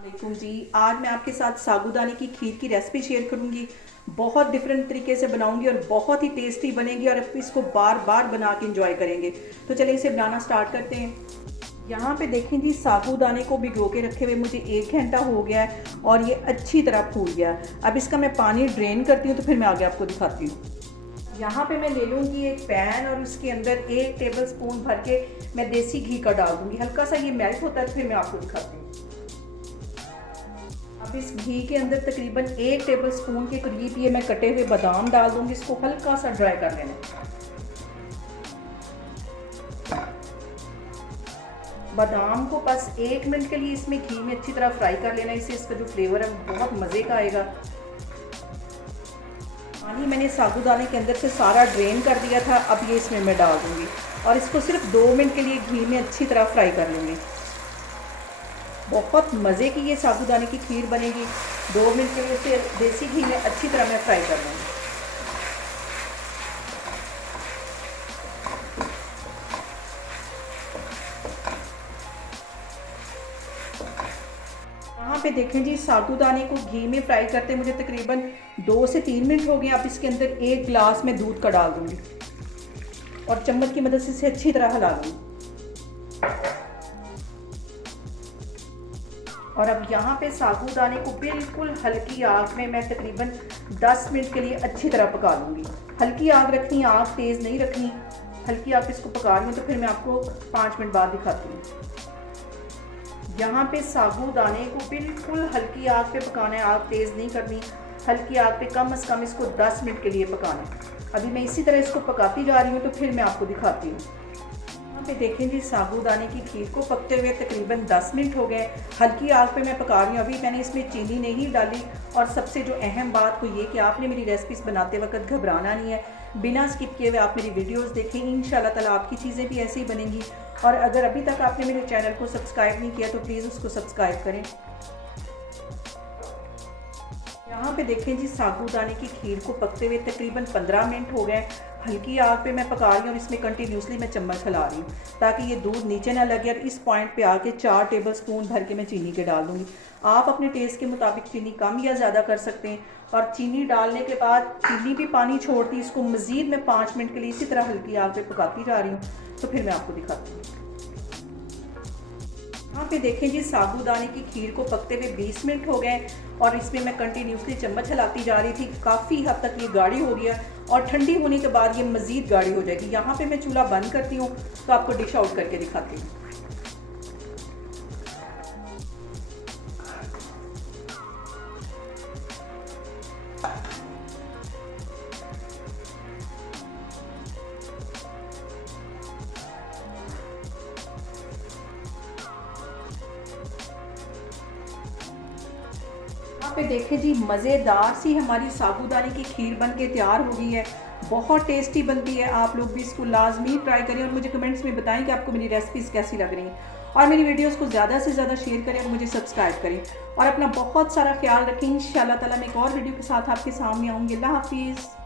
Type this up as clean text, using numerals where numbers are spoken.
वालेकुम जी। आज मैं आपके साथ साबूदाने की खीर की रेसिपी शेयर करूंगी। बहुत डिफरेंट तरीके से बनाऊंगी और बहुत ही टेस्टी बनेगी और आप इसको बार बार बना के इंजॉय करेंगे। तो चलिए इसे बनाना स्टार्ट करते हैं। यहाँ पे देखें जी, साबूदाने को भिगो के रखे हुए मुझे 1 घंटा हो गया है और ये अच्छी तरह फूल गया। अब इसका मैं पानी ड्रेन करती हूँ तो फिर मैं आगे आपको दिखाती हूँ। यहाँ पे मैं ले लूँगी एक पैन और उसके अंदर 1 टेबल स्पून भर के मैं देसी घी का डाल दूँगी। हल्का सा ये मेल्ट होता है तो फिर मैं आपको दिखाती हूँ। अब इस घी के अंदर तकरीबन 1 टेबल स्पून के करीब ये मैं कटे हुए बादाम डाल दूंगी। इसको हल्का सा ड्राई कर लेना। बादाम को बस 1 मिनट के लिए इसमें घी में अच्छी तरह फ्राई कर लेना। इससे इसका जो फ्लेवर है बहुत मज़े का आएगा। पानी मैंने साबूदाने के अंदर से सारा ड्रेन कर दिया था। अब ये इसमें मैं डाल दूंगी और इसको सिर्फ 2 मिनट के लिए घी में अच्छी तरह फ्राई कर लूँगी। बहुत मज़े की ये साबूदाने की खीर बनेगी। 2 मिनट के लिए इसे देसी घी में अच्छी तरह मैं फ्राई कर लूँगी। यहाँ पे देखें जी, साबूदाने को घी में फ्राई करते मुझे तकरीबन 2 से 3 मिनट हो गए। अब इसके अंदर 1 गिलास में दूध का डाल दूँगी और चम्मच की मदद से इसे अच्छी तरह हिला लूँगी। और अब यहाँ पे साबूदाने को बिल्कुल हल्की आग में मैं तकरीबन 10 मिनट के लिए अच्छी तरह पका लूँगी। हल्की आग रखनी, आग तेज़ नहीं रखनी। हल्की आग पे इसको पका रही हूँ तो फिर मैं आपको 5 मिनट बाद दिखाती हूँ। यहाँ पे साबूदाने को बिल्कुल हल्की आग पे पकाना है, आग तेज़ नहीं करनी। हल्की आग पे कम से कम इसको 10 मिनट के लिए पकाना है। अभी मैं इसी तरह इसको पकाती जा रही हूँ तो फिर मैं आपको दिखाती हूँ। यहाँ पे देखें जी, साबूदाने की खीर को पकते हुए तकरीबन 10 मिनट हो गए। हल्की आग पे मैं पका रही हूँ। अभी मैंने इसमें चीनी नहीं डाली। और सबसे जो अहम बात को ये कि आपने मेरी रेसिपीज़ बनाते वक्त घबराना नहीं है। बिना स्किप किए हुए आप मेरी वीडियोस देखें। इंशाल्लाह ताला आपकी चीज़ें भी ऐसे ही बनेंगी। और अगर अभी तक आपने मेरे चैनल को सब्सक्राइब नहीं किया तो प्लीज़ उसको सब्सक्राइब करें। यहाँ पे देखें जी, साबूदाने की खीर को पकते हुए तकरीबन 15 मिनट हो गए। हल्की आग पे मैं पका रही हूँ और इसमें कंटिन्यूसली मैं चम्मच हिला रही हूँ ताकि ये दूध नीचे ना लगे। और इस पॉइंट पे आके 4 टेबल स्पून भर के मैं चीनी के डाल दूँगी। आप अपने टेस्ट के मुताबिक चीनी कम या ज़्यादा कर सकते हैं। और चीनी डालने के बाद चीनी भी पानी छोड़ती है। इसको मज़ीद मैं 5 मिनट के लिए इसी तरह हल्की आग पे पकाती जा रही हूँ तो फिर मैं आपको दिखाती हूँ। यहाँ पे देखें जी, साबूदाने की खीर को पकते हुए 20 मिनट हो गए और इसमें मैं कंटिन्यूसली चम्मच हिलाती जा रही थी। काफ़ी हद तक ये गाढ़ी हो गया और ठंडी होने के बाद ये मज़ीद गाढ़ी हो जाएगी। यहाँ पे मैं चूल्हा बंद करती हूँ तो आपको डिश आउट करके दिखाती हूँ। यहाँ पे देखें जी, मज़ेदार सी हमारी साबूदाने की खीर बन के तैयार हो गई है। बहुत टेस्टी बनती है। आप लोग भी इसको लाजमी ट्राई करें और मुझे कमेंट्स में बताएं कि आपको मेरी रेसिपीज़ कैसी लग रही हैं। और मेरी वीडियोस को ज़्यादा से ज़्यादा शेयर करें और मुझे सब्सक्राइब करें। और अपना बहुत सारा ख्याल रखें। इंशाल्लाह ताला मैं एक और वीडियो के साथ आपके सामने आऊँगी। अल्लाह हाफिज़।